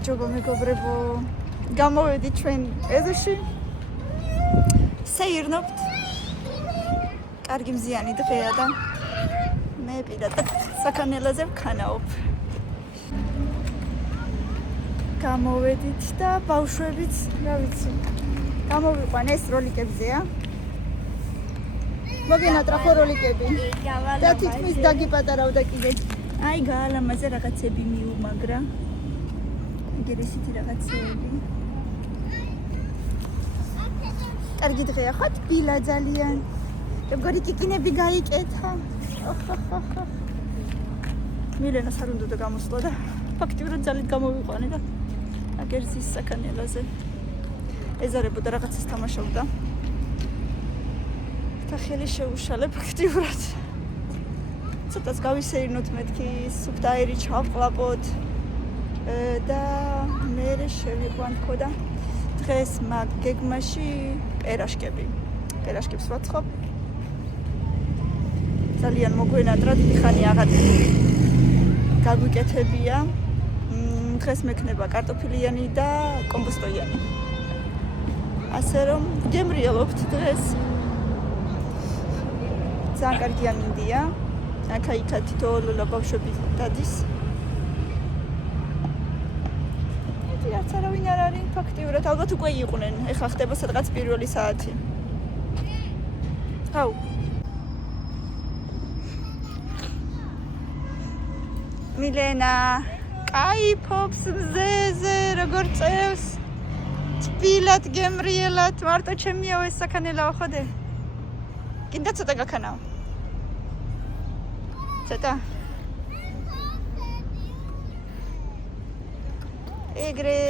გამარჯობა მეგობრებო. გამოვედით ჩვენ ეზოში. საირნობთ. კარგი მზიანი დღეა და მე პირადად საქანელაზე ვქანაობ. გამოვედით და ბავშვებიც, რა ვიცი. გამოვიყვან ეს როლიკებზეა. მოგენატრა ხო როლიკები? და თითქმის დაგიპატარავდა კიდე. აი გაალამაზე რაღაცები მიუმაგრა. ეგ ისეთი რაღაცეები. კარგი დღეა ხო? თბილა ძალიან. როგორი კიკინები გაიკეთა. მილენას არ უნდა გამოსვლა და ფაქტიურად ძალით გამოვიყვანე და აგერძის საქანელაზე. ეზარებოდა რაღაცას თამაშობდა. და ხელი შეუშალე ფაქტიურად. ცოტას გავისეირნოთ მეთქი, სუფთა აირი ჩავყლაპოთ და მე შევიყვანთ ხო და დღეს მაგ გეგმაში პერაშკები. პერაშკებს ვაცხობ. ძალიან მოგვენატრა, დიდი ხანი აღარ გაგვიკეთებია. დღეს მექნება კარტოფილიანი და კომპოსტოიანი. ასე რომ გემრიელობთ დღეს. ძალიან კარგი ამინდია. აქა-იქა თითოეულ ბავშვები დადის. რაც არავინ არ არის ფაქტიურად, ალბათ უკვე იყვნენ. ეხლა ხდება სადღაც პირველი საათი. აუ. მილენა კაიფობს მზეზე, როგორ წევს. თბილად გემრიელად, მარტო ჩემიაო ეს საქანელაო ხოდე. კიდე ცოტა გაქანაო. ცოტა. ეგრე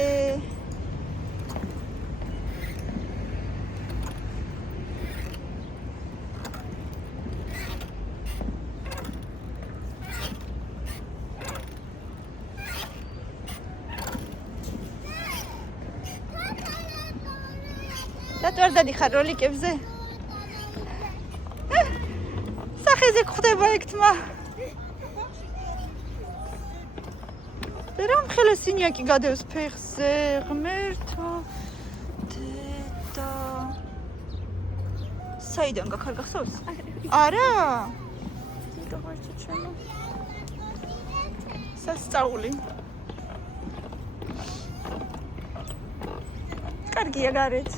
რატო არ დადიხარ როლიკებზე? სახეზე გვხდება ეგ თმა. რამ ხელა სინიაკი გადევს ფეხზე, ღმერთო. დედა. საიდან გაქარ გახსოვს? არა. დედა ვარჩი ჩემო. სასწაული. კარგია გარეთ.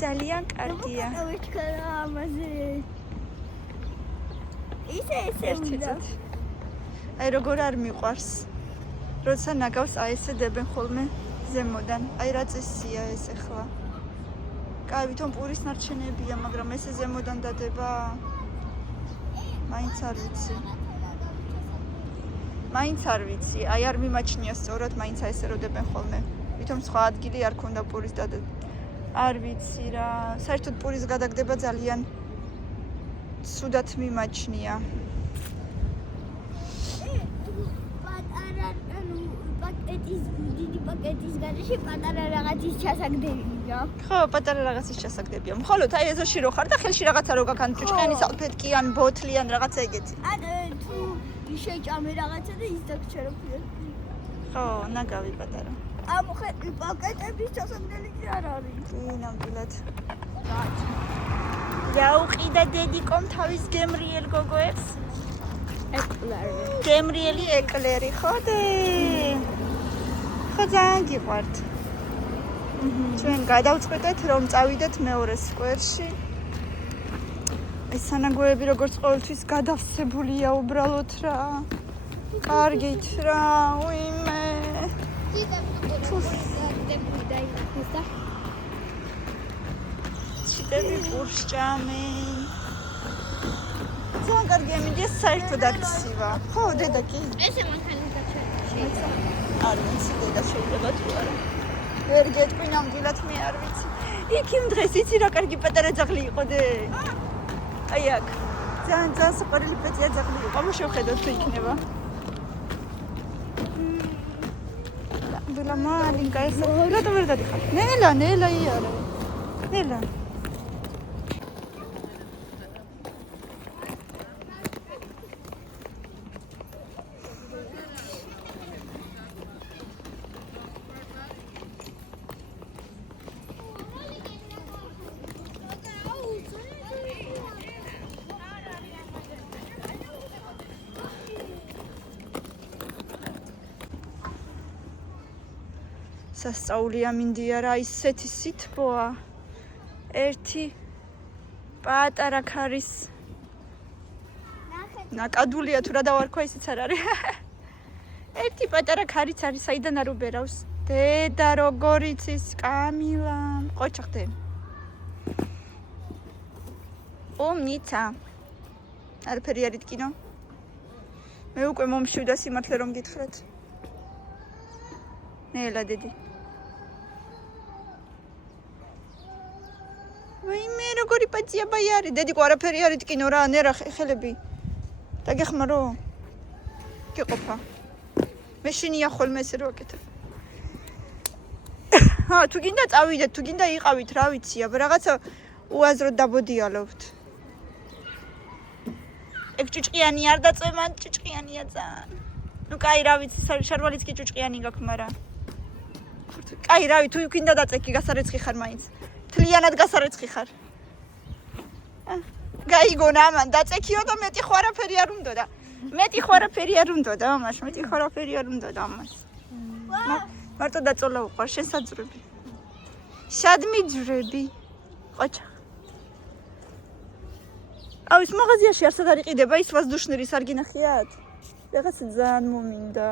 ძალიან კარგია. დავიჩქარა ამაზე. ისე უნდა. აი როგორ არ მიყვარს. როცა ნაგავს აი ესე დებენ ხოლმე ზემოდან. აი რა წესია ეს ახლა. კავითონ პურის ნარჩენებია, მაგრამ ესე ზემოდან დადება. მაინც არ ვიცი. მაინც არ ვიცი. აი არ მიმაჩნია სწორად, მაინც აი ესე როდებენ ხოლმე. ვითომ სხვა ადგილი არ ქონდა პურის დადება. არ ვიცი რა. საერთოდ პურის გადაგდება ძალიან ცუდად მიმაჩნია. დიდი პაკეტის გარეშე პატარა რაღაცის ჩასაგდებია. ხო, პატარა რაღაცის ჩასაგდებია. მხოლოდ აი ეზოში რო ხარ და ხელში რაღაცა რო გაქან ჭუჭყენი სალფეტკი ან ბოთლი ან რაღაცა ეგეთი. ან თუ შეჭამე რაღაცა და ის დაგჩერებია. ხო, ნაგავი პატარა. ამ პაკეტების ჩასაგდელი კი არ არის. ნამდვილად. გაუყიდა დედიკომ თავის გემრიელ გოგოებს. ეკლერი. გემრიელი ეკლერი ხოდე. ხო ძალიან გიყვართ. ჩვენ გადავწყვეტეთ რომ წავიდეთ მეორე სკვერში. ეს სანაგვეები როგორც ყოველთვის გადავსებულია უბრალოდ რა. კარგით რა, უიმე. შიტები ბურშჭამი. ძალიან კარგი ამინდია საერთოდ აქცია. ხო, დედა კი. ესე მანქანის გაჩერდა. არ ვიცი დედა შეიძლება თუ არა. ვერ გეტყვი ნამდვილად მე არ ვიცი. იქ იმ დღეს იცი რა კარგი პატარა ძაღლი იყო დე. აი აქ. ძალიან საყვარელი პეტია ძაღლი იყო. ამ შევხედოთ თუ იქნება. ნამდვილად მალინკა ეს რატომ ვერ დადიხარ? ნელა იარა. ნელა. სასწაულია მინდია რა ისეთი სითბოა. ერთი პატარა ქარის ნაკადულია თუ რა დავარქვა ისიც არ არის. ერთი პატარა ქარიც არის საიდან არ უბერავს. დედა როგორ იცის კამილა. ყოჩა ხდე. ომნიცა. არაფერი არ იტკინო. მე უკვე მომშვიდა სიმართლე რომ გითხრათ. ნელა დედი. ვაიმე როგორი პაცია ბაიარი. დედი ყო არაფერი არ იტკინო რა, ნერა ხელები. დაგეხმარო. გიყოფა. მე შინია ხოლმე ესე რო აკეთებ. თუ გინდა წავიდეთ, თუ გინდა იყავით, რა ვიცი, აბა რაღაცა უაზროდ დაბოდიალობთ. ეგ ჭუჭყიანი არ დაწვე მან, ჭუჭყიანია ძალიან. ნუ კაი, რა ვიცი, შარვალიც კი ჭუჭყიანი გაქვს, მაგრამ კაი, რავი, თუ გინდა დაწეკი, გასარეცხი ხარ მაინც. თლიანად გასარეცხი ხარ. გაიგონა ამან, დაწეკიო და მეტი ხო არაფერი არ უნდოდა. მეტი ხო არაფერი არ უნდოდა ამას, მეტი ხო არაფერი არ უნდოდა ამას. მარტო დაწოლა უყარ, შენ საძვრები. შად მიძვრები? ყოჩა. აუ ის მაღაზიაში არსად არ იყიდება ის ვაზდუშნერის არ გინახიათ? რაღაცა ძალიან მომინდა.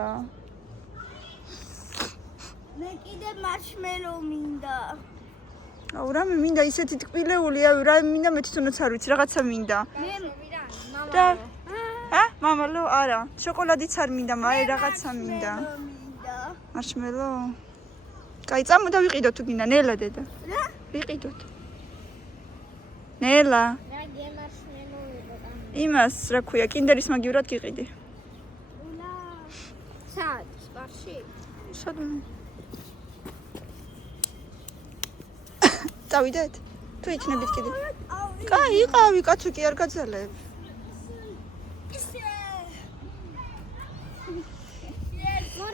მე კიდე მარშმელო მინდა. აუ რამე მინდა ისეთი ტკბილეული, აუ რა მინდა მე თვითონაც არ ვიცი, რაღაცა მინდა. მე მინდა და მამალო არა, შოკოლადიც არ მინდა, მაგრამ რაღაცა მინდა. მარშმელო? კაი, წამოდა ვიყიდოთ თუ გინდა, ნელა დედა. რა? ვიყიდოთ. ნელა. რა გემარშმელო ვიყო. იმას რა ქვია, კინდერის მაგივრად გიყიდი. ულა. სად? სპარში? სადმე? წავიდეთ? თუ იქნებით კიდე? კაი, იყავი, კაცო კი არ გაძალებ.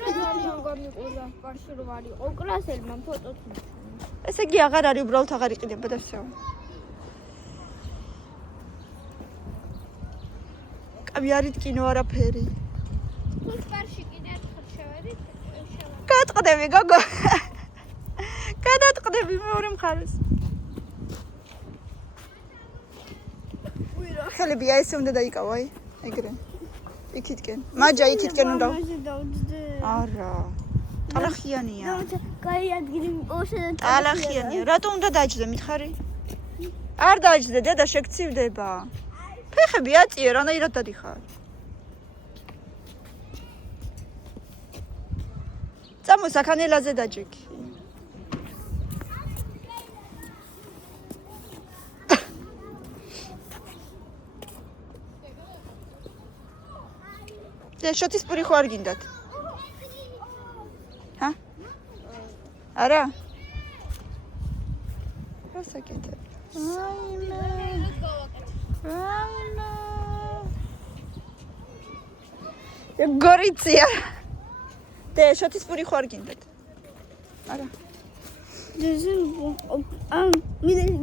ძალიან გამიყურა სპარში რომ არ იყო კლასელმა ფოტოც მიჩვენა. ესე იგი აღარ არის, უბრალოდ აღარ იყიდება და всё. კაბი არ იტკინო არაფერი. თუ სპარში კიდე ერთხელ შევედით, გადაწყდები, გოგო. გადაწყდები მეორე მხარეს. უირა. ხელები აი ესე უნდა დაიკავო, აი, ეგრე. იქითკენ. მაჯა იქითკენ უნდა. არა. ტალახიანია. კაი ადგილი მიყოშე. ტალახიანია. რატო უნდა დაჯდე, მითხარი? არ დაჯდე, დედა შეგცივდება. ფეხები აწიე, რანაირად დადიხარ. წამო საქანელაზე დაჯექი. შოთის პური ხო არ გინდათ? ჰა? არა? რას აკეთებ? გორიცია. და შოთის პური ხო არ გინდათ? არა.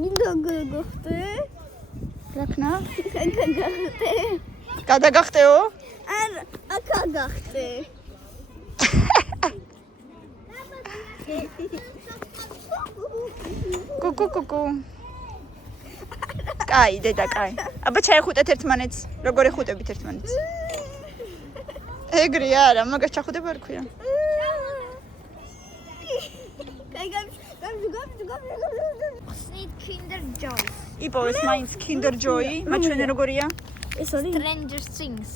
მინდა გახტე. რაკნა? გახტე. გადაგახტეო? არა, აკა გახტე. კუკუ. კაი, დედა, კაი. აბა ჩაეხუტეთ ერთმანეთს. როგორ ეხუტებით ერთმანეთს? ეგრე არა, მაგას ჩახუტება არ ქვია. კაი, გამში. ხსნით Kinder Joy. იპოვეს მაინც Kinder Joy, მაჩვენე როგორია? ეს არის Stranger Things.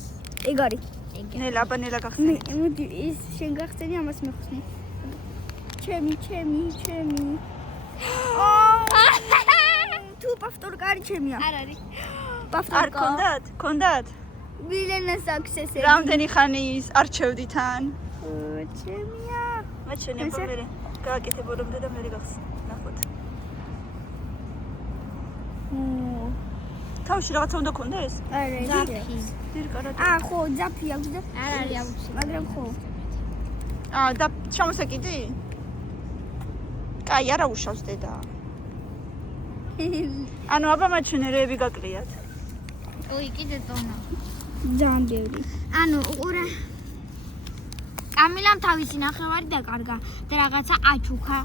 ეგ არის. ნელა, აბა ნელა გახსენე. მოდი, ის შენ გახსენი, ამას მეხსნი. ჩემი. თუ პავტორკარი ჩემია. არ არის. არ გქონდათ? გქონდათ? მილენას აქვს ესე. რამდენი ხანი ის არჩევდით ან? ჩემია. მაჩვენე აბა მე გააკეთებო რომ და მე გახსენე. ნახოთ. თავში რაღაცა უნდა გქონდეს? არა, ძაფი. დირკარად. ხო, ძაფი აქვს და არ არის აუცი. მაგრამ ხო. და ჩამოსაკიდი? კაი, არა უშავს დედა. ანუ აბა მაჩვენე რეები გაკლიათ. ოი, კიდე ტონა. ძალიან ბევრი. ანუ უყურე. კამილამ თავისი ნახევარი დაკარგა და რაღაცა აჩუქა.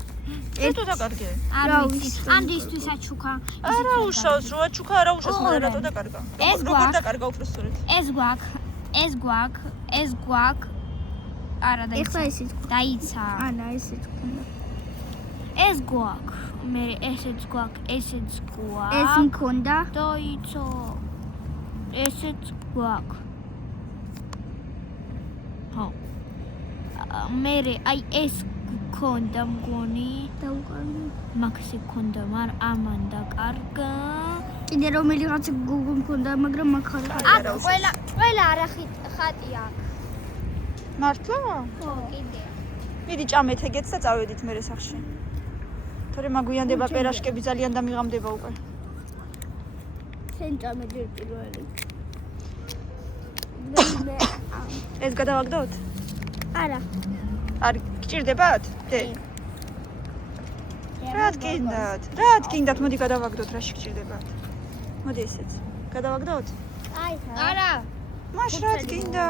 ერთო დაკარგე. არ ვიცი. ამდისთვის აჩუქა. არა უშავს, რო აჩუქა არა უშავს, მაგრამ რატო დაკარგა? როგორ დაკარგა უფრო სწორედ? ეს გვაქვს. არა დაიცა. ეხლა ისიც დაიცა. არა, ისიც გქონდა. ეს გვაქვს. მე ესეც გვაქვს. ეს მქონდა. დაიცო. ესეც გვაქვს. ხო. მე აი ეს გქონდა მგონი. დაუყარნე. მაქსი გქონდა, მაგრამ ამან დაკარგა. კიდე რომელიღაც გუგუ მქონდა, მაგრამ მაგ არ ყველა არახი ხატი აქვს. მართლა? ხო, კიდე. მიდი ჭამეთ ეგეც და წავედით მერე სახში. თორე მაგვიანდება პერაშკები ძალიან დამიღამდება უკვე. შენ ჭამე ჯერ პირველი. ეს გადავაგდოთ? არა. არ გჭირდებათ? დე. რა გინდათ? მოდი გადავაგდოთ, რაში გჭირდებათ? მოდი ესეც. გადავაგდოთ? არა. მაშ რა გინდა?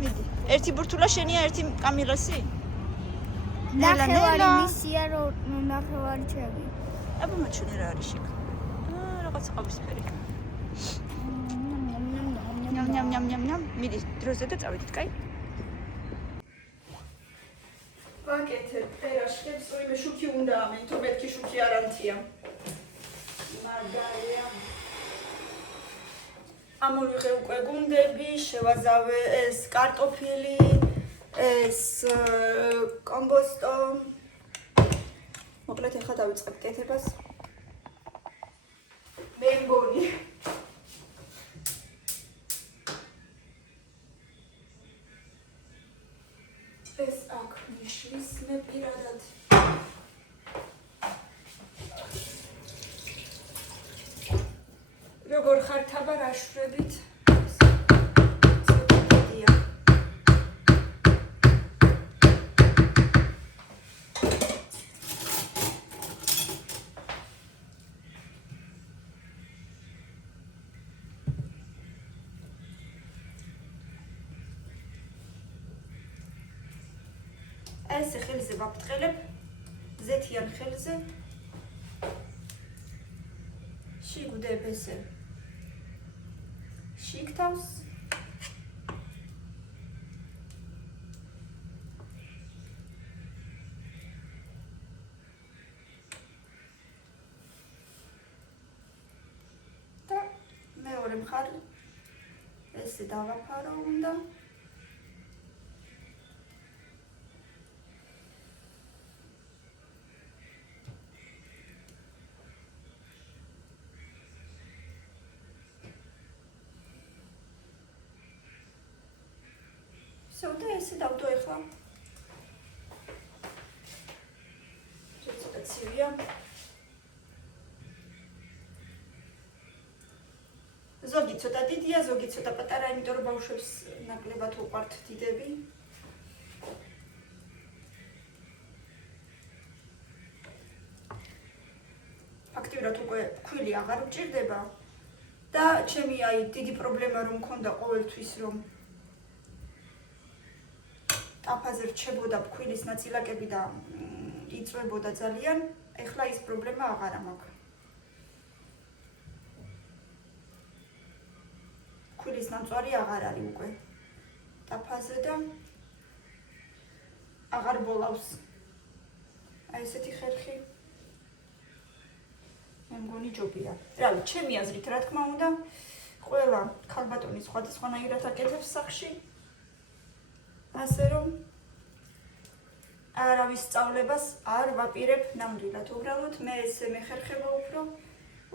მიდი. ერთი ბურთულა შენია, ერთი კამილასი? ნახევარი მისია, რომ ნახევარი ჩემი. აბა მაჩვენე რა არის იქ. რაღაც ყავისფერი. ნამ. მიდი, დროზე და წავედით, კაი? ვაკეთებ პერაშკებს, ორივე შუქი უნდა ამენთო, მეთქი შუქი არ ანთია. მაგარია. ამოვიღე უკვე გუნდები, შევაზავე ეს კარტოფილი, ეს კომბოსტო. მოკლედ ახლა დავიწყებ კეთებას. მე მგონი ეს აქ ნიშნის მე პირადად როგორ ხარ თაბა რაშვებით ეს ხელზე ვაფრთხილებ ზეთიან ხელზე შიგდებ ესე შიგთავს და მეორე მხარე ესე დავაფარო უნდა და ესე დავდო ახლა. ცოტა ცივია. ზოგი ცოტა დიდია, ზოგი ცოტა პატარა, იმიტომ რომ ბავშვებს ნაკლებად უყვართ დიდები. ფაქტიურად უკვე ქვილი აღარ მჭირდება და ჩემი აი დიდი პრობლემა რომ მქონდა ყოველთვის რომ აფაზე რჩებოდა ფქვილის ნაწილაკები და იწვებოდა ძალიან, ეხლა ის პრობლემა აღარ მაქვს. ფქვილის ნაწვარი აღარ არის უკვე. აფაზე და აღარ ბოლავს. აი ესეთი ხერხი. მე მგონი ჯობია. რავი, ჩემი აზრით, რა თქმა უნდა, ყველა ქალბატონი სხვადასხვანაირად აკეთებს სახში. ასე რომ არავის სწავლებას არ ვაპირებ ნამდვილად. უბრალოდ მე ესე მეხერხება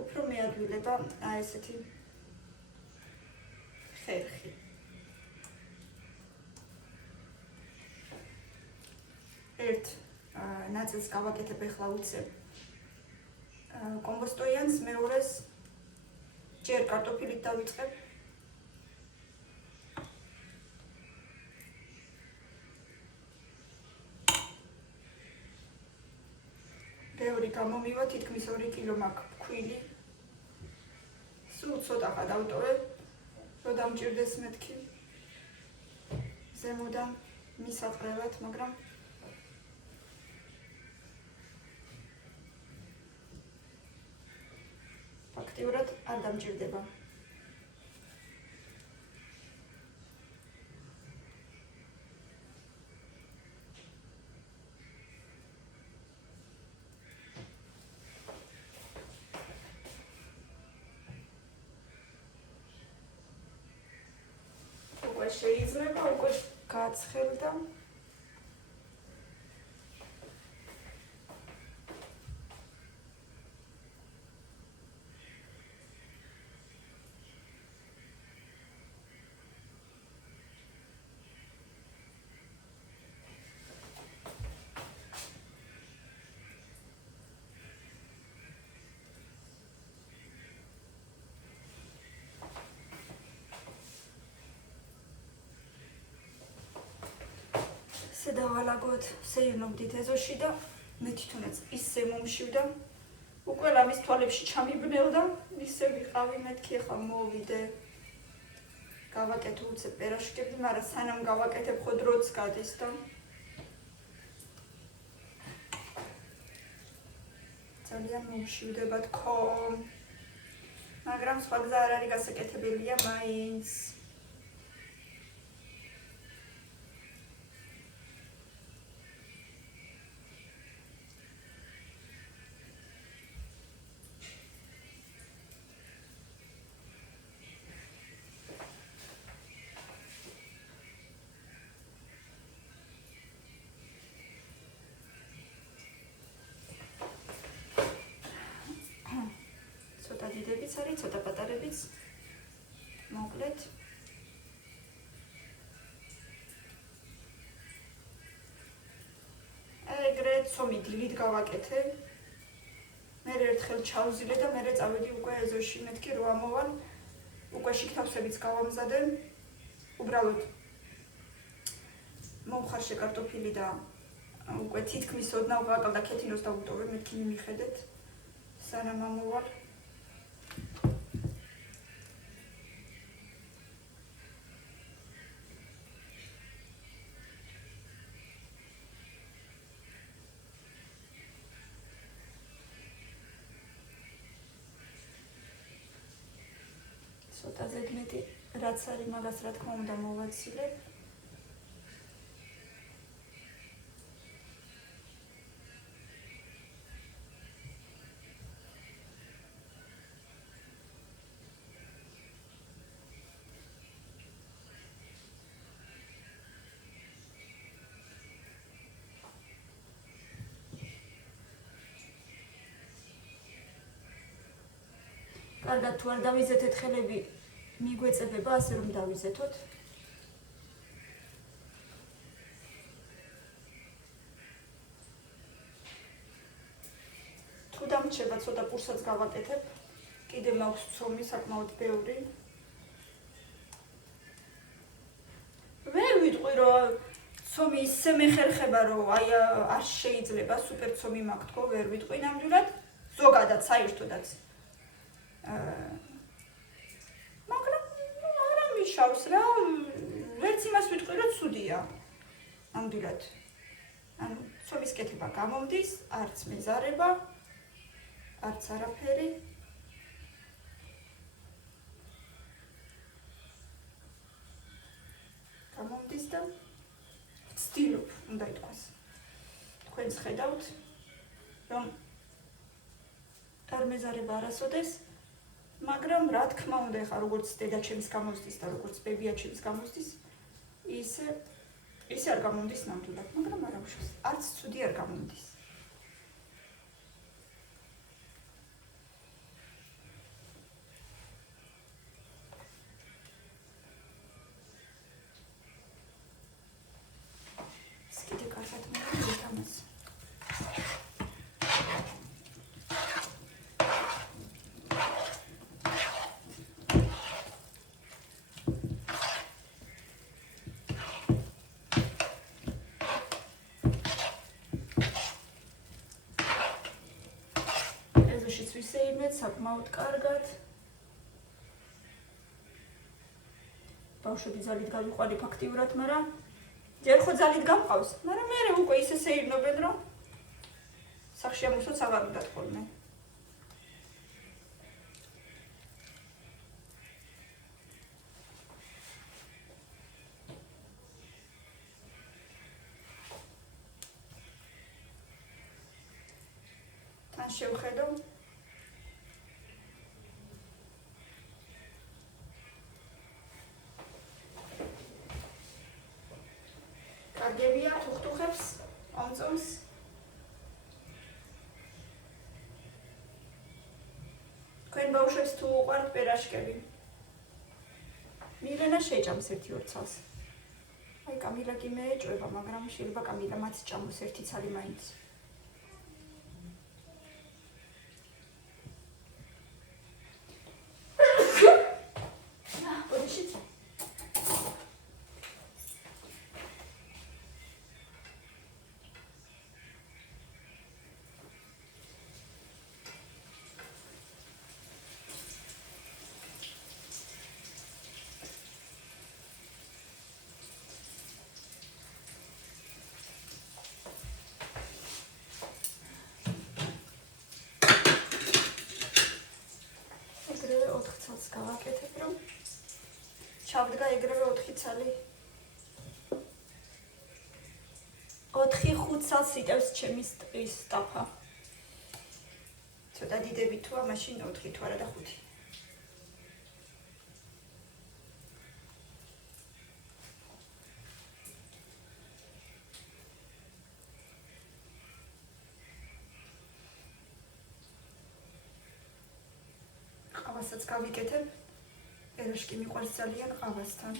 უფრო მეადვილება ესეთი ხერხი. ერთ ნაწილს გავაკეთებ ახლა უცებ კომბოსტოიანს, მეორეს ჯერ კარტოფილით დავიწყებ. ბევრი გამომივა, თითქმის 2 კილო მაქვს ფქვილი. სულ ცოტა გადავტოვე, რომ დამჭირდეს მეთქი ზემოდან მისაწყრელად, მაგრამ ფაქტიურად არ დამჭირდება. უკვე შეიძლება, უკვე გაცხელდა. დავალაგოთ, სეირნობდით ეზოში და მე თვითონაც ისე მომშივდა. უკვე ლამის თვალებში ჩამიბნელდა, ისე ვიყავი მეთქი, ახლა მოვიდე. გავაკეთე უცებ პერაშკები, მაგრამ სანამ გავაკეთებ ხო დროც გადის და ძალიან მომშივდება თქო. მაგრამ სხვა გზა არ არის გასაკეთებელია მაინც. ცოტა დიდებიც არის, ცოტა პატარებიც. მოკლედ. ეგრეთ ცომი დილით გავაკეთე. მე ერთხელ ჩავზილე და მე წავედი უკვე ეზოში, მეთქი რო ამოვალ. უკვე შიგთავსებიც გავამზადე. უბრალოდ მომხარშე კარტოფილი და უკვე თითქმის ოდნავ გააკალდა ქეთინოს დავუტოვე, მეთქი მიხედეთ. სანამ ამოვალ. ცოტა ზედმეტი რაც არის მაგას რა თქმა უნდა მოვაცილებ. კარგად თუ არ დავიზეთეთ ხელები მიგვეწებება ასე რომ დავიზეთოთ. თუ დამრჩება ცოტა პურსაც გავაკეთებ. კიდე მაქვს ცომი საკმაოდ ბევრი. ვერ ვიტყვი რომ ცომი ისე მეხერხება რომ აი არ შეიძლება სუპერ ცომი მაქვს თქო, ვერ ვიტყვი ნამდვილად. ზოგადად საერთოდაც მაგრამ არ ამიშავს რა, ვერც იმას ვიტყვი რომ ცუდია. ნამდვილად. ანუ ცომის კეთება გამომდის, არც მეზარება, არც არაფერი. გამომდის და ვცდილობ, უნდა ითქვას. თქვენც ხედავთ, რომ არ მეზარება არასოდეს. მაგრამ რა თქმა უნდა, ეხლა როგორც დედაჩემის გამოსდის და როგორც ბებიაჩემის გამოსდის, ისე არ გამომდის ნამდვილად, მაგრამ არ ამშვენს. არც ცუდი არ გამომდის. კიდე კარგად მოვიდეთ ამას. ვისეიმეთ საკმაოდ კარგად. ბავშვები ძალით გავიყვანი ფაქტიურად, მაგრამ ჯერ ხო ძალით გამყავს, მაგრამ მე უკვე ისე სეირნობენ, რომ სახში ამოსოც აღარ უნდათ ხოლმე. თან შევხედო. კარგებია, თუხთუხებს, ომწონს. თქვენ ბავშვებს თუ უყვართ პერაშკები. მილენა შეჭამს 1-2 ცალს. აი, კამილა კი მეეჭვება, მაგრამ შეიძლება კამილა მათ ჭამოს 1 ცალი მაინც. ეგრევე 4 ცალს გავაკეთებ, რომ ჩავდგა ეგრევე 4 ცალი. 4-5 ცალს იტევს ჩემი ტყის სტაფა. ცოტა დიდები თუა, მაშინ 4 თუ არა და 5. ყავასაც გავიკეთებ. პერაშკი მიყვარს ძალიან ყავასთან.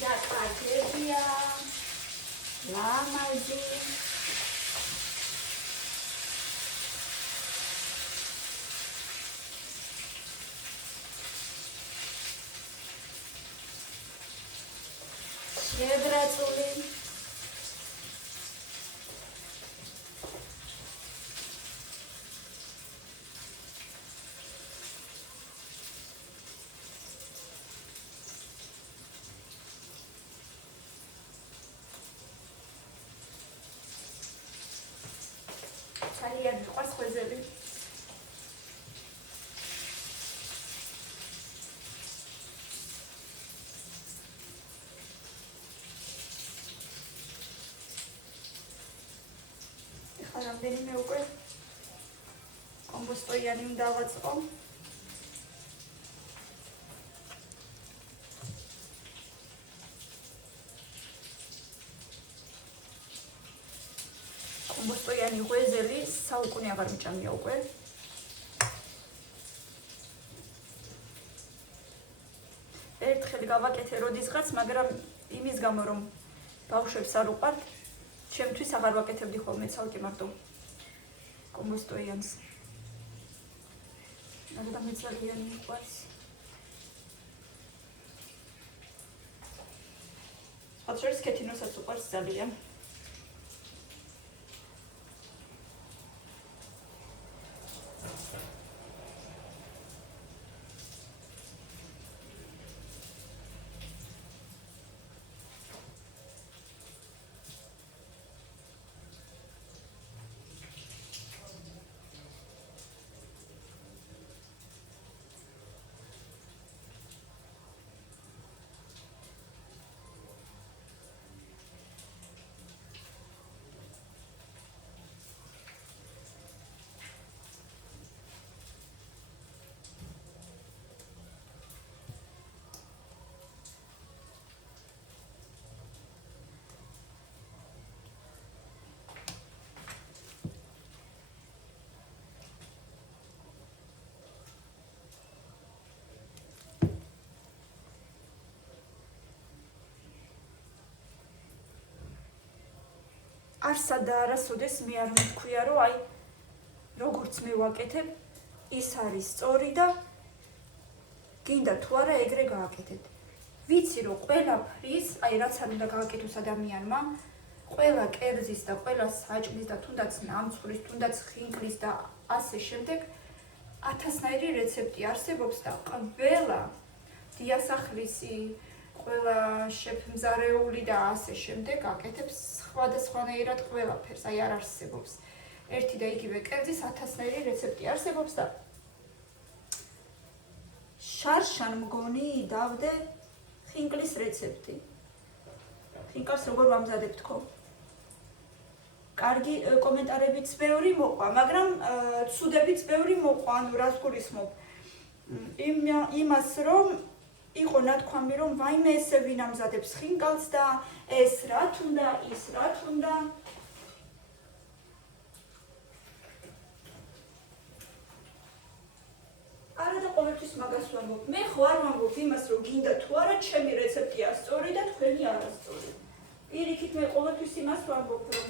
და კარგებია. ლამაზი. შეგრაწული. ძალიან მიყვარს ხვეზები. ეხლა რამდენიმე უკვე კომბოსტოიანი უნდა ავაწყო. კომბოსტოიანი ღვეზელი საუკუნე აღარ მიჭამია უკვე. ერთხელ გავაკეთე როდისღაც, მაგრამ იმის გამო რომ ბავშვებს არ უყვართ, ჩემთვის აღარ ვაკეთებდი ხოლმე ცალკე მარტო კომბოსტოიანს. მაგრამ მე ძალიან მიყვარს. სხვა შორის კეთინოსაც უყვარს ძალიან. არსა და არასოდეს მე არ მითქვია, რომ აი როგორც მე ვაკეთებ, ის არის სწორი და გინდა თუ არა ეგრე გააკეთეთ. ვიცი რომ ყველაფრის, აი რაც არ უნდა გააკეთოს ადამიანმა, ყველა კერძის და ყველა საჭმლის და თუნდაც ნამცხვრის, თუნდაც ხინკლის და ასე შემდეგ 1000-ნაირი რეცეპტი არსებობს და ყველა დიასახლისი, ყველა შეფმზარეული და ასე შემდეგ აკეთებს სხვადასხვანაირად ყველაფერს, აი არ არსებობს ერთი და იგივე კერძის 1000-ნაირი რეცეპტი არსებობს და შარშან მგონი დავდე ხინკლის რეცეპტი. ხინკალს როგორ ვამზადებ თქო? კარგი კომენტარებიც ბევრი მოყვა, მაგრამ ცუდებიც ბევრი მოყვა, ანუ რას გულისხმობ? იმას რომ იყო ნათქვამი რომ ვაიმე ესე ვინ ამზადებს ხინკალს და ეს რა თუნდა, ის რა თუნდა. არა და ყოველთვის მაგას ვამბობ. მე ხო არ ვამბობ იმას რომ გინდა თუ არა ჩემი რეცეპტია სწორი და თქვენი არასწორი. პირიქით მე ყოველთვის იმას ვამბობ რომ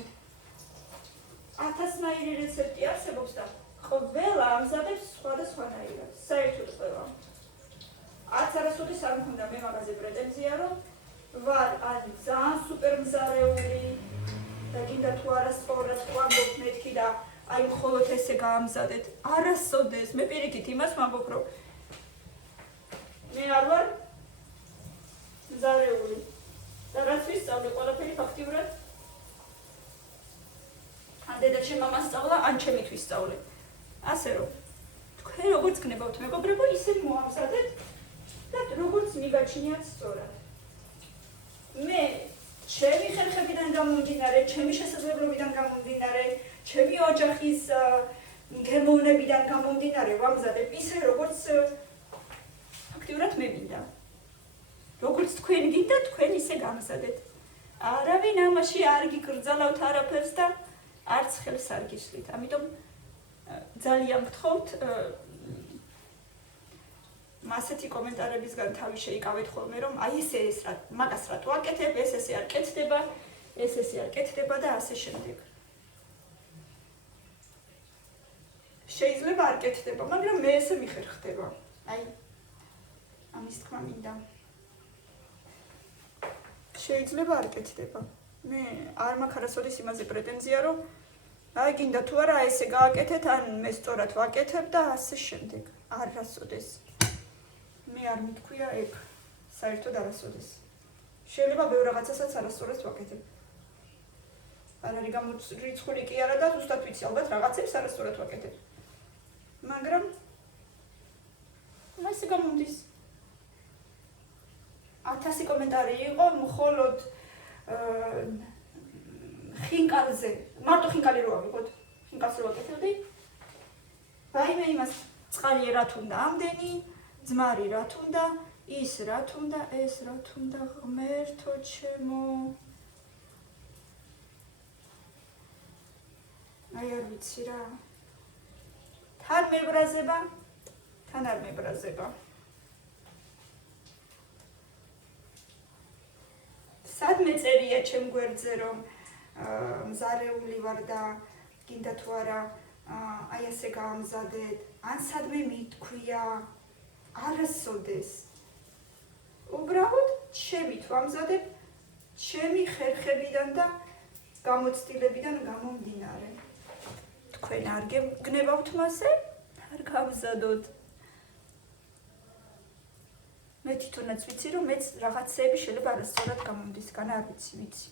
1000-ნაირი რეცეპტი არსებობს და ყველა ამზადებს სხვადასხვანაირად. საერთოდ ყველა. არც არასოდეს არ მქონდა მე მაგაზე პრეტენზია რომ ვარ ან ძალიან სუპერ მზარეული და გინდა თუ არა სწორად ვამბობ მეთქი და აი მხოლოდ ესე გაამზადეთ. არასოდეს მე პირიქით იმას ვამბობ რომ მე არ ვარ მზარეული და რაც ვისწავლე ყველაფერი ფაქტიურად ან დედაჩემ მამას სწავლა, ან ჩემით ვისწავლე. ასე რომ თქვენ როგორც გნებავთ მეგობრებო, ისე მოამზადეთ და როგორც მიგაჩნიათ სწორად. მე ჩემი ხერხებიდან გამომდინარე, ჩემი შესაძლებლობიდან გამომდინარე, ჩემი ოჯახის გემოვნებიდან გამომდინარე ვამზადებ ისე როგორც ფაქტიურად მე მინდა. როგორც თქვენ გინდა, თქვენ ისე გამზადეთ. არავინ ამაში არ გიკრძალავთ არაფერს და არც ხელს არ გისვლით. ამიტომ ძალიან გთხოვთ ასეთი კომენტარებისგან თავი შეიკავეთ ხოლმე რომ აი ეს რა მაგას რატო აკეთებ, ესე არ კეთდება, ესე არ კეთდება და ასე შემდეგ. შეიძლება არ კეთდება, მაგრამ მე ესე მიხერხდება. აი ამის თქმა მინდა. შეიძლება არ კეთდება. მე არ მაქვს არასოდეს იმაზე პრეტენზია რომ აი გინდა თუ არა ესე გააკეთეთ, ან მე სწორად ვაკეთებ და ასე შემდეგ. არასოდეს. მე არ მითქვია ეგ. საერთოდ არასოდეს. შეიძლება ბევრ რაღაცასაც არასწორად ვაკეთებ. არ არის გამორიცხული კი არა და ზუსტად ვიცი ალბათ რაღაცებს არასწორად ვაკეთებ. მაგრამ ესე გამომდის. 1000 კომენტარი იყო მხოლოდ ხინკალზე. მარტო ხინკალი რო ავიღოთ. ხინკალს რო ვაკეთებდი. ვაიმე იმას წყალი რა თუნდა ამდენი, ძმარი რა თუნდა, ის რა თუნდა, ეს რა თუნდა, ღმერთო ჩემო. აი არ ვიცი რა. თან მებრაზება, თან არ მებრაზება. სადმე წერია ჩემ გვერდზე რომ მზარეული ვარ და გინდა თუ არა აი ასე გაამზადეთ, ან სადმე მითქვია, არასოდეს. უბრალოდ ჩემით ვამზადებ, ჩემი ხერხებიდან და გამოცდილებიდან გამომდინარე. თქვენ არ გნებავთ მასე, არ გავზადოთ. მე თვითონაც ვიცი რომ მეც რაღაცები შეიძლება არასწორად გამომდის, განა არ ვიცი.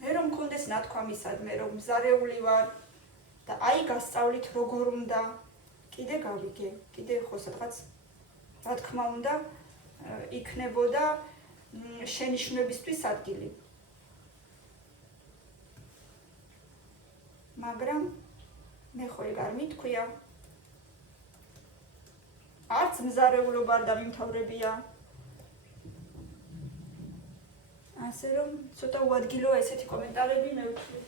მე რომ მქონდეს ნათქვამი სადმე რომ მზარეული ვარ და აი გასწავლით როგორ უნდა, კიდე გავიგე, კიდე ხო სადღაც რა თქმა უნდა იქნებოდა შენიშვნებისთვის ადგილი. მაგრამ მე ხო ეგ არ მითქვია. არც მზარეულობა არ დამიმთავრებია. ასე რომ ცოტა უადგილოა ესეთი კომენტარები მე ვთვლი.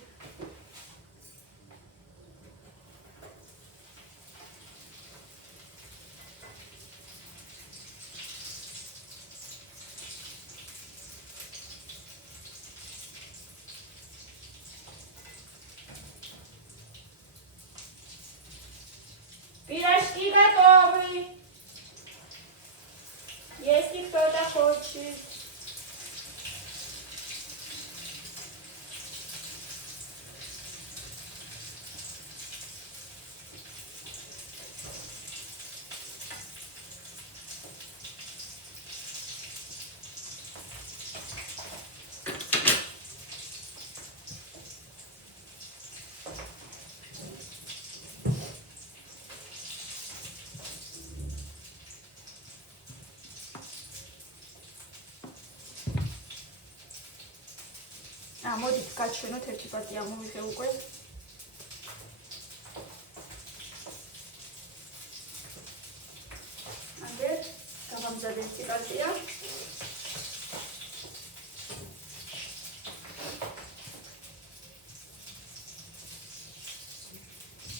Пирожки готовы. Если кто-то хочет. მოდით გაჩვენოთ ერთი პატი ამოვიღე უკვე. ამდე გავამზადე ერთი პატია.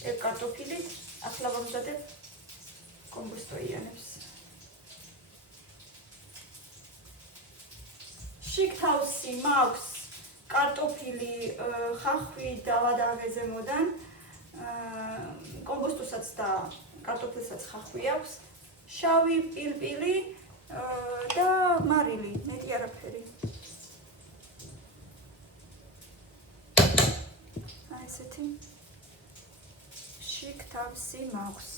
ეს კარტოფილი ახლა ვამზადებ კომბოსტოიანებს. შიგთავსი მაქვს კარტოფილი, ხახვი დავადაღე ზემოდან. კომბოსტოსაც და კარტოფილსაც ხახვი აქვს. შავი პილპილი და მარილი, მეტი არაფერი. აი ესეთი შიგთავსი მაქვს.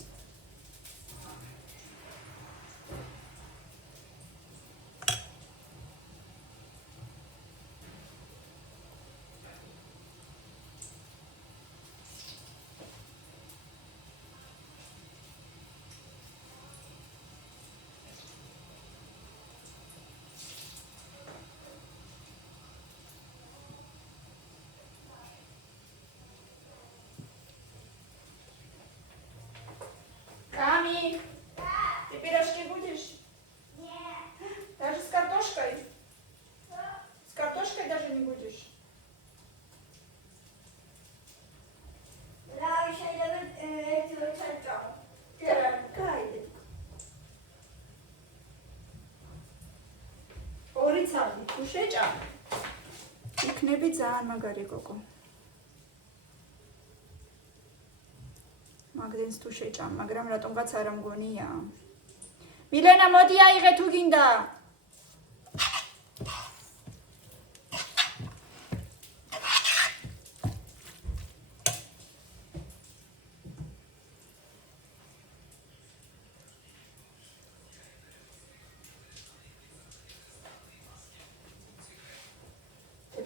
Ками, ты пирожки будешь? Нет. Даже с картошкой? С картошкой даже не будешь? Да, еще я Кайдик. Орицали, кушеча. იქნები ძალიან მაგარი გოგო. მაგდენს თუ შეჭამ, მაგრამ რატომღაც არ ამგონია. მილენა, მოდი აიღე თუ გინდა.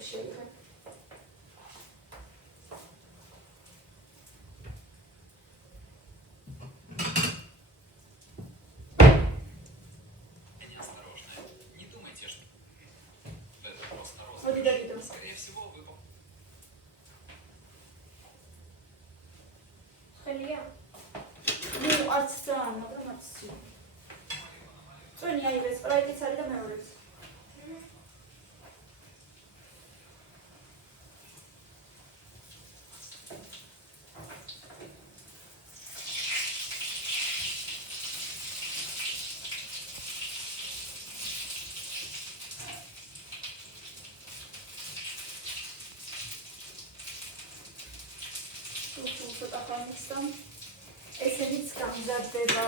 შეიღე. Скорее всего, выпал. Халия. Ну, арцан, მაგრამ არცი. წონი აიღე სპრაიტიც არის და მეორეც. ცოტა ხანს და ესენიც გამზადდება.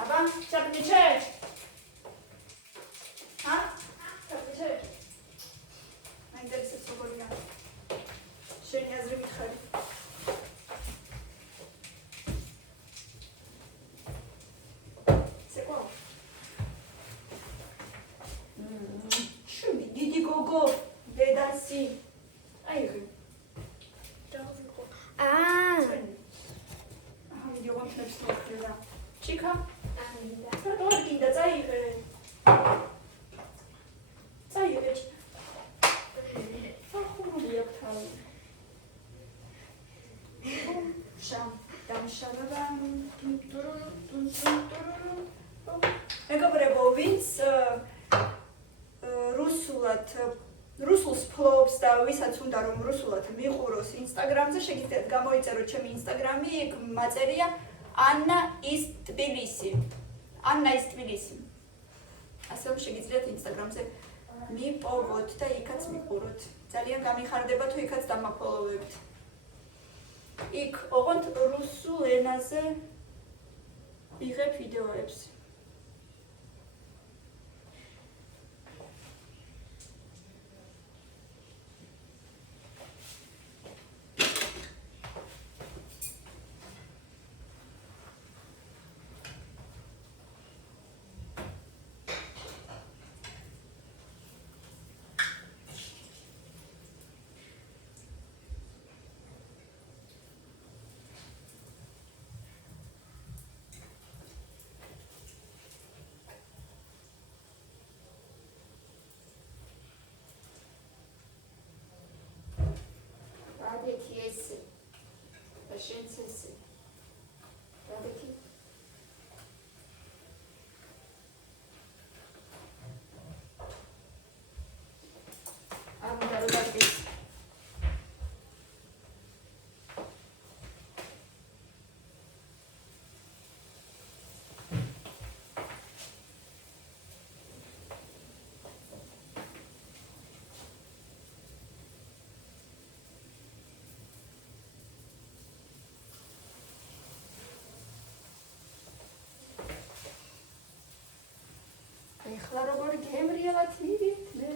აბა, ჩაპნიჩე? ჰა? ჩაპნიჩე? მაინტერესებს როგორია. შენი აზრი მითხარი. სეკო? შუბი, დიდი გოგო, დედასი. აიღე. Чика? Продолжи, да, заиграй. Заиграй. Охуенно, я птала. Шам, там шабабам. მეგობრებო, ვინც რუსულს ფლობს და ვისაც უნდა რომ რუსულად მიყუროს ინსტაგრამზე, შეგიძლიათ გამოიწეროთ ჩემი ინსტაგრამი, იქ მაწერია Anna is Tbilisi. Anna is Tbilisi. ასე რომ შეგიძლიათ ინსტაგრამზე მიპოვოთ და იქაც მიყუროთ. ძალიან გამიხარდება თუ იქაც დამაფოლოვებთ. იქ ოღონდ რუსულ ენაზე ვიღებ ვიდეოებს. Radeki esi. Başın sesi. Radeki. Armada radeki. ეხლა როგორ გემრიელად მივიქნე.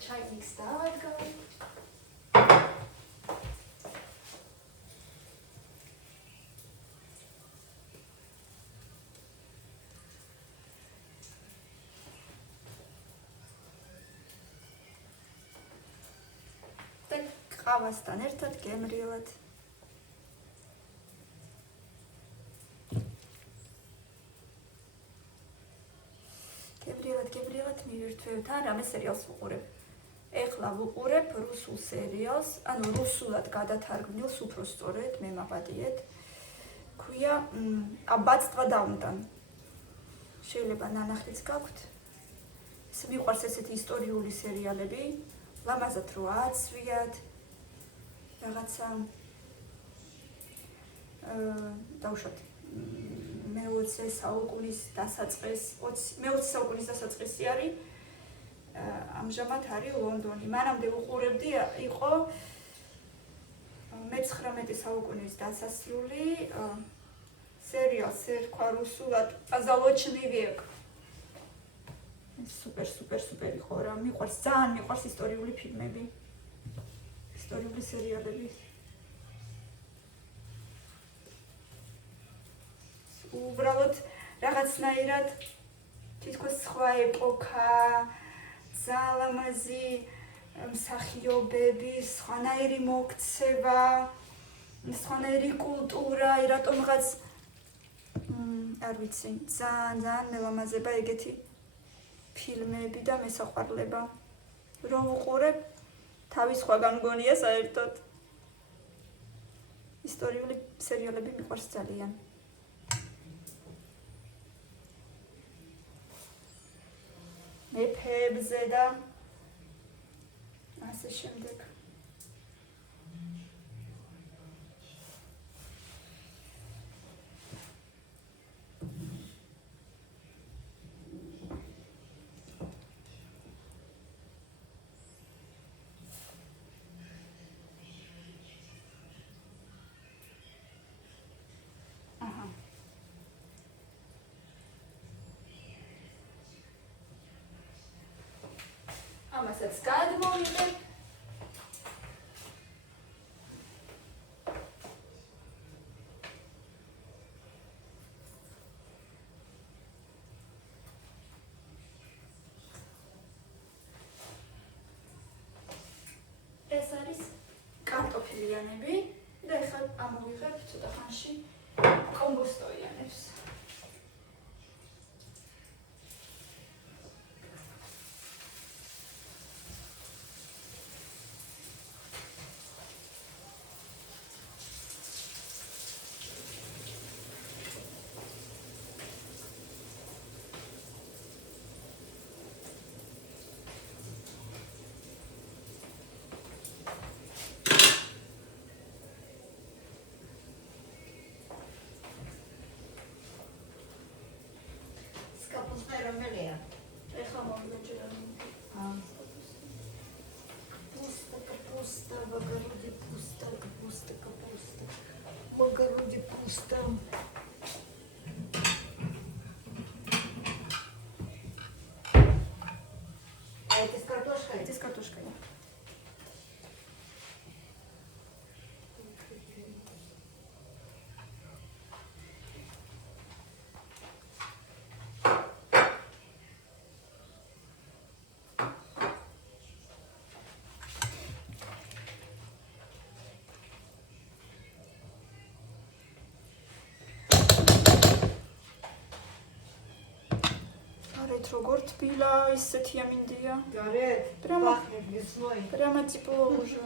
Çaynik davadgāju. და ყავასთან ერთად გემრიელად. გემრიელად მივირთვევთ ან რამე სერიალს ვუყურებ. ეხლა ვუყურებ რუსულ სერიალს, ანუ რუსულად გადათარგმნილს უფრო სწორედ, მე მაპატიეთ. ქვია აბატства დაუნტან. შეიძლება ნანახლიც გაქვთ. ეს მიყვარს ესეთი ისტორიული სერიალები, ლამაზად რო აცვიათ. რაღაცა დავუშვათ მე-20 საუკუნის დასაწყისი არის. ამჟამად არის ლონდონი. მანამდე ვუყურებდი, იყო მე-19 საუკუნის დასასრული სერიალს ერქვა რუსულად "Позолоченный век". სუპერ იყო რა. მიყვარს, ძალიან მიყვარს ისტორიული ფილმები. ისტორიული სერიალები. უბრალოდ რაღაცნაირად თითქოს სხვა ეპოქა, ძალიან ლამაზი მსახიობები, სხვანაირი მოქცევა, სხვანაირი კულტურა, რატომღაც არ ვიცი, ძალიან მელამაზება ეგეთი ფილმები და მესაყვარლება. რომ ვუყურებ, თავი სხვაგან მგონია საერთოდ. ისტორიული სერიალები მიყვარს ძალიან. მეფეებზე და ასე შემდეგ. ამასაც გადმოვიდეთ. ეს არის კარტოფილიანები და ეხლა ამოვიღებ ცოტა ხანში კომბოსტოიანებს. რომელია? ეხლა მომიჯერა. Пусто, в огороде пусто, капуста, капуста. В огороде пусто. А это с картошкой? Это с картошкой. Როგორ თბილა, ისეთი ამინდია. Горит, Прямо- пахнет весной. Прямо тепло уже.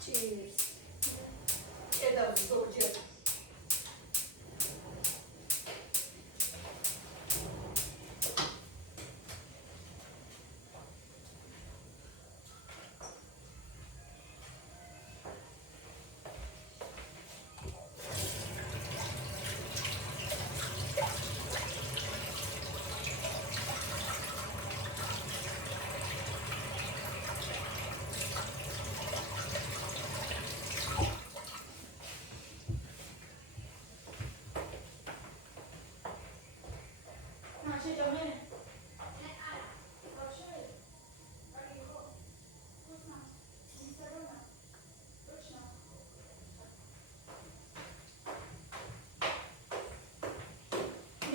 Cheers. Это будет.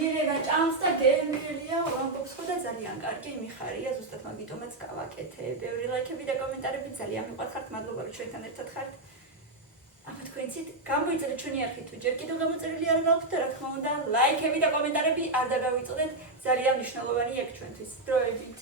მიერება ჭამს და გემრიელია, ვამბობს ხო და ძალიან კარგი მიხარია, ზუსტად მაგიტომაც გავაკეთე. ბევრი ლაიქები და კომენტარები ძალიან მიყვარხართ, მადლობა რომ ჩვენთან ერთად ხართ. აბა თქვენცით გამოიწერეთ ჩვენი არხი თუ ჯერ კიდევ გამოწერილი არ გაქვთ და რა თქმა უნდა ლაიქები და კომენტარები არ დაგავიწყდეთ, ძალიან მნიშვნელოვანია ეგ ჩვენთვის. დროებით.